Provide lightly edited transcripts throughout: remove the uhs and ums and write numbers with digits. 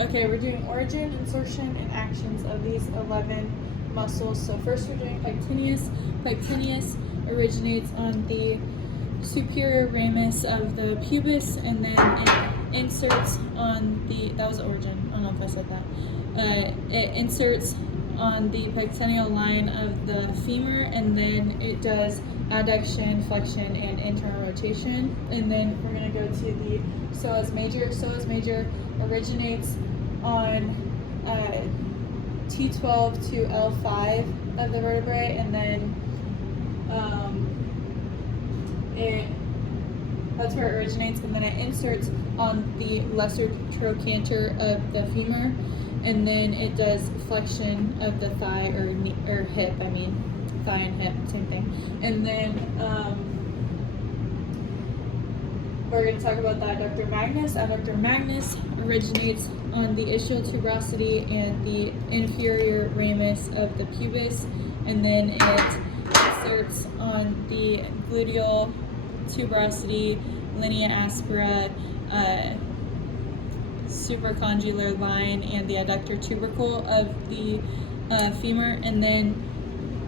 Okay, we're doing origin, insertion, and actions of these 11 muscles. So first we're doing pectineus. Pectineus originates on the superior ramus of the pubis, and then it inserts on the, that was origin, I don't know if I said that. It inserts on the pectineal line of the femur, and then it does adduction, flexion, and internal rotation. And then we're going to go to the psoas major. Psoas major originates on T12 to L5 of the vertebrae, and then that's where it originates, and then it inserts on the lesser trochanter of the femur, and then it does flexion of the thigh or hip. I mean, thigh and hip, same thing. And then we're going to talk about the adductor magnus. Adductor magnus originates on the ischial tuberosity and the inferior ramus of the pubis, and then it inserts on the gluteal tuberosity, linea aspera, supracondylar line, and the adductor tubercle of the femur. And then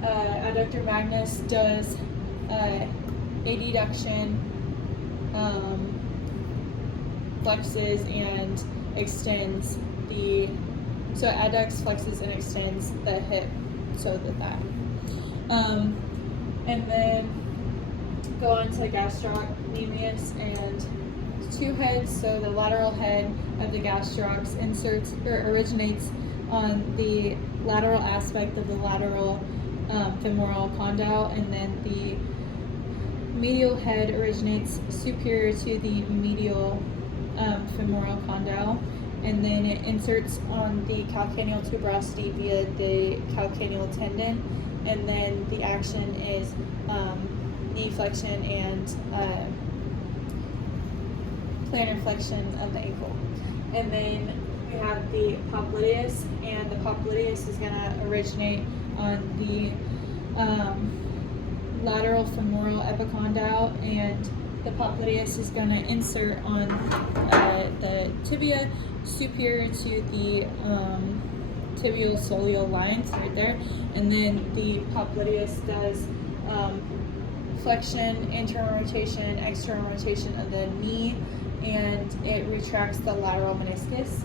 adductor magnus does adduction, flexes and extends the, so it adducts, flexes, and extends the hip, so the thigh. And then go on to gastrocnemius and two heads. So the lateral head of the gastrocs inserts or originates on the lateral aspect of the lateral femoral condyle, and then the medial head originates superior to the medial femoral condyle, and then it inserts on the calcaneal tuberosity via the calcaneal tendon, and then the action is knee flexion and plantar flexion of the ankle. And then we have the popliteus, and the popliteus is going to originate on the lateral femoral epicondyle, and the popliteus is going to insert on the tibia superior to the tibial soleal lines right there. And then the popliteus does flexion, internal rotation, external rotation of the knee, and it retracts the lateral meniscus.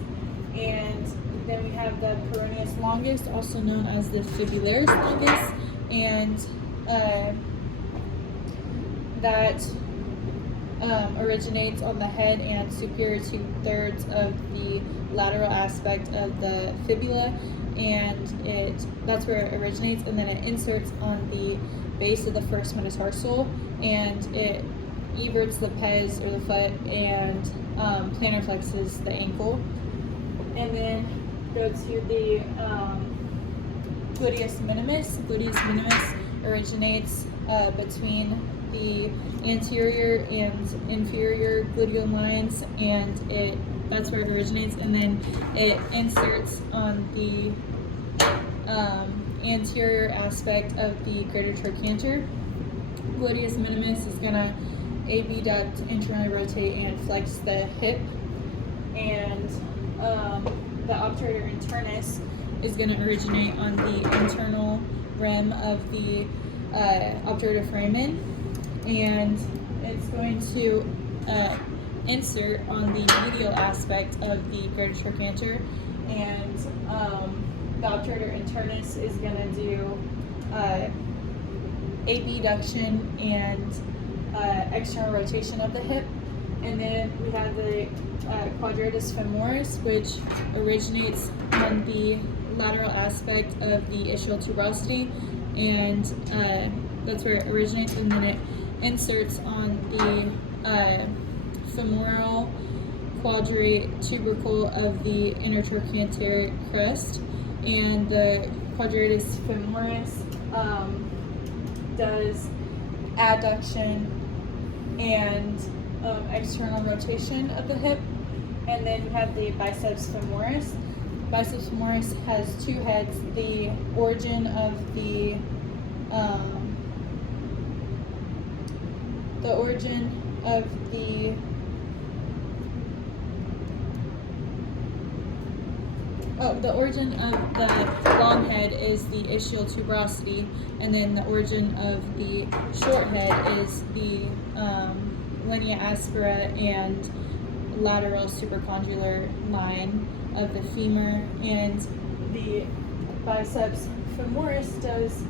And then we have the peroneus longus, also known as the fibularis longus, and that originates on the head and superior 2/3 of the lateral aspect of the fibula, and that's where it originates, and then it inserts on the base of the first metatarsal, and it everts the pes or the foot, and plantar flexes the ankle. And then go to the gluteus minimus. Gluteus minimus originates between the anterior and inferior gluteal lines, and that's where it originates, and then it inserts on the anterior aspect of the greater trochanter. Gluteus minimus is going to abduct, internally rotate, and flex the hip, and the obturator internus is going to originate on the internal rim of the obturator foramen, and it's going to insert on the medial aspect of the greater trochanter, and the obturator internus is going to do abduction and external rotation of the hip. And then we have the quadratus femoris, which originates on the lateral aspect of the ischial tuberosity, and that's where it originates, and then it inserts on the femoral quadrate tubercle of the intertrochanteric crest. And the quadratus femoris does adduction and external rotation of the hip. And then we have the biceps femoris. Biceps femoris has two heads. The origin of the the origin of the long head is the ischial tuberosity, and then the origin of the short head is the linea aspera and lateral supracondylar line of the femur, and the biceps femoris does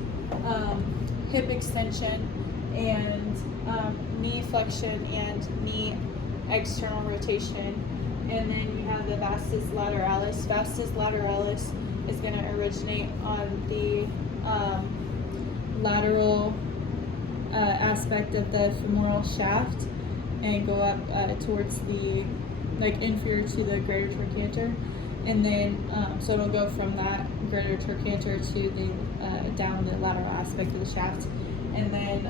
hip extension and knee flexion and knee external rotation. And then you have the vastus lateralis. Vastus lateralis is going to originate on the lateral aspect of the femoral shaft and go up towards the, like, inferior to the greater trochanter. And then, so it'll go from that greater trochanter to the down the lateral aspect of the shaft. And then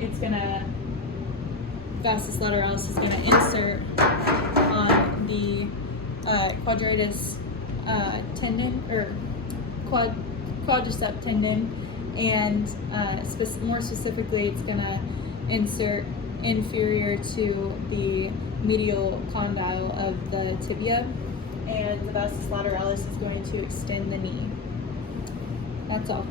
it's gonna, vastus lateralis is gonna insert on the quadratus tendon, or quadricep tendon, and more specifically, it's gonna insert inferior to the medial condyle of the tibia, and the vastus lateralis is going to extend the knee. That's all.